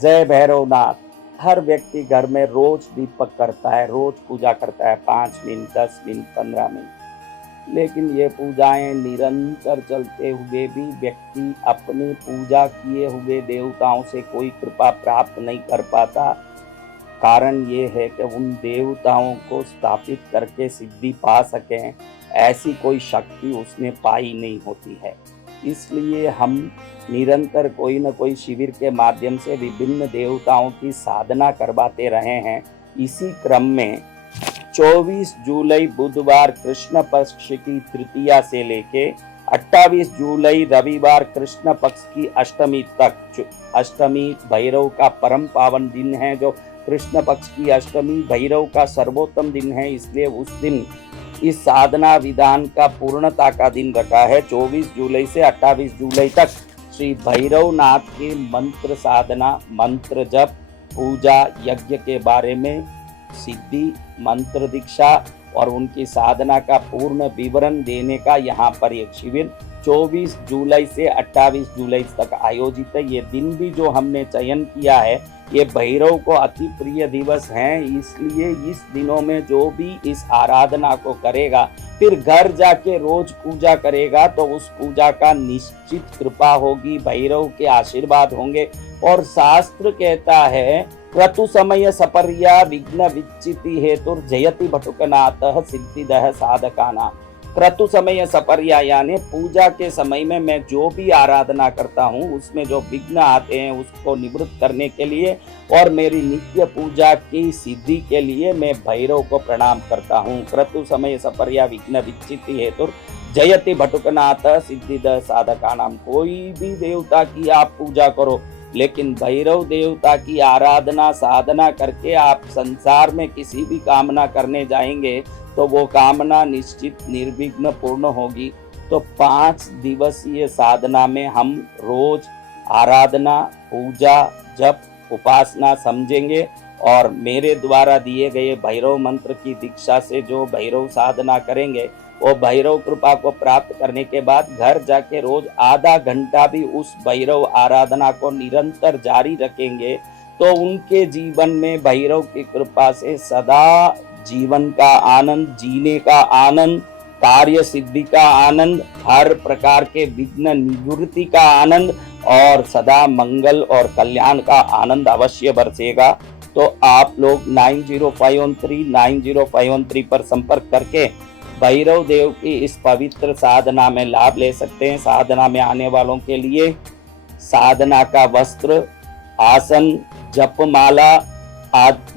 जय भैरवनाथ। हर व्यक्ति घर में रोज दीपक करता है, रोज पूजा करता है, 5 मिनट, 10 मिनट, 15 मिनट। लेकिन ये पूजाएं निरंतर चलते हुए भी व्यक्ति अपनी पूजा किए हुए देवताओं से कोई कृपा प्राप्त नहीं कर पाता। कारण ये है कि उन देवताओं को स्थापित करके सिद्धि पा सकें, ऐसी कोई शक्ति उसने पाई नहीं होती है। इसलिए हम निरंतर कोई न कोई शिविर के माध्यम से विभिन्न देवताओं की साधना करवाते रहे हैं। इसी क्रम में 24 जुलाई बुधवार कृष्ण पक्ष की तृतीया से लेके 28 जुलाई रविवार कृष्ण पक्ष की अष्टमी तक, अष्टमी भैरव का परम पावन दिन है। जो कृष्ण पक्ष की अष्टमी भैरव का सर्वोत्तम दिन है, इसलिए उस दिन इस साधना विधान का पूर्णता का दिन रखा है। 24 जुलाई से 28 जुलाई तक श्री भैरवनाथ के मंत्र साधना, मंत्र जप, पूजा, यज्ञ के बारे में सिद्धि, मंत्र दीक्षा और उनकी साधना का पूर्ण विवरण देने का यहाँ पर एक शिविर 24 जुलाई से 28 जुलाई तक आयोजित है। ये दिन भी जो हमने चयन किया है, ये भैरव को अति प्रिय दिवस हैं, इसलिए इस दिनों में जो भी इस आराधना को करेगा, फिर घर जाके रोज पूजा करेगा, तो उस पूजा का निश्चित कृपा होगी, भैरव के आशीर्वाद होंगे। और शास्त्र कहता है, क्रतु समय सपर्या विघ्न विच्चिति हेतुर जयति भटुकनाथ सिद्धिदः साधकाना। क्रतु समय सपर्या यानी पूजा के समय में मैं जो भी आराधना करता हूँ, उसमें जो विघ्न आते हैं उसको निवृत्त करने के लिए और मेरी नित्य पूजा की सिद्धि के लिए मैं भैरव को प्रणाम करता हूँ। क्रतु समय सपर्या विघ्न विच्चिति हेतुर जयति भटुकनाथ सिद्धिदः साधकानाम। कोई भी देवता की आप पूजा करो, लेकिन भैरव देवता की आराधना साधना करके आप संसार में किसी भी कामना करने जाएंगे तो वो कामना निश्चित निर्विघ्न पूर्ण होगी। तो 5 दिवसीय साधना में हम रोज आराधना, पूजा, जप, उपासना समझेंगे और मेरे द्वारा दिए गए भैरव मंत्र की दीक्षा से जो भैरव साधना करेंगे, वो भैरव कृपा को प्राप्त करने के बाद घर जाके रोज आधा घंटा भी उस भैरव आराधना को निरंतर जारी रखेंगे, तो उनके जीवन में भैरव की कृपा से सदा जीवन का आनंद, जीने का आनंद, कार्य सिद्धि का आनंद, हर प्रकार के विघ्न निवृत्ति का आनंद और सदा मंगल और कल्याण का आनंद अवश्य बरसेगा। तो आप लोग 9051390513 पर संपर्क करके भैरव देव की इस पवित्र साधना में लाभ ले सकते हैं। साधना में आने वालों के लिए साधना का वस्त्र, आसन, जपमाला,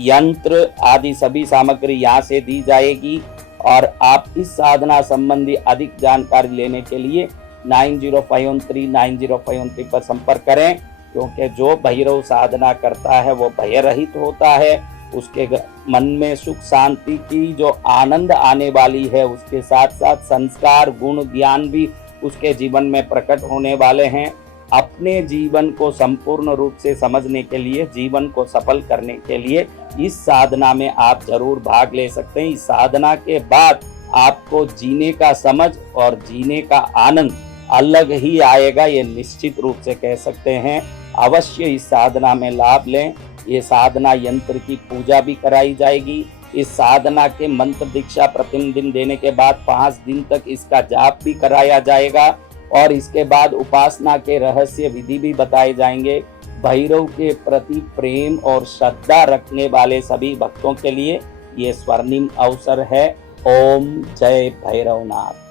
यंत्र आदि सभी सामग्री यहाँ से दी जाएगी। और आप इस साधना संबंधी अधिक जानकारी लेने के लिए 9051390513 पर संपर्क करें, क्योंकि जो भैरव साधना करता है वो भय रहित होता है। उसके मन में सुख शांति की जो आनंद आने वाली है, उसके साथ साथ संस्कार, गुण, ज्ञान भी उसके जीवन में प्रकट होने वाले हैं। अपने जीवन को संपूर्ण रूप से समझने के लिए, जीवन को सफल करने के लिए इस साधना में आप जरूर भाग ले सकते हैं। इस साधना के बाद आपको जीने का समझ और जीने का आनंद अलग ही आएगा, ये निश्चित रूप से कह सकते हैं। अवश्य इस साधना में लाभ लें। ये साधना यंत्र की पूजा भी कराई जाएगी। इस साधना के मंत्र दीक्षा प्रतिदिन देने के बाद 5 दिन तक इसका जाप भी कराया जाएगा और इसके बाद उपासना के रहस्य विधि भी बताए जाएंगे। भैरव के प्रति प्रेम और श्रद्धा रखने वाले सभी भक्तों के लिए ये स्वर्णिम अवसर है। ओम जय भैरवनाथ।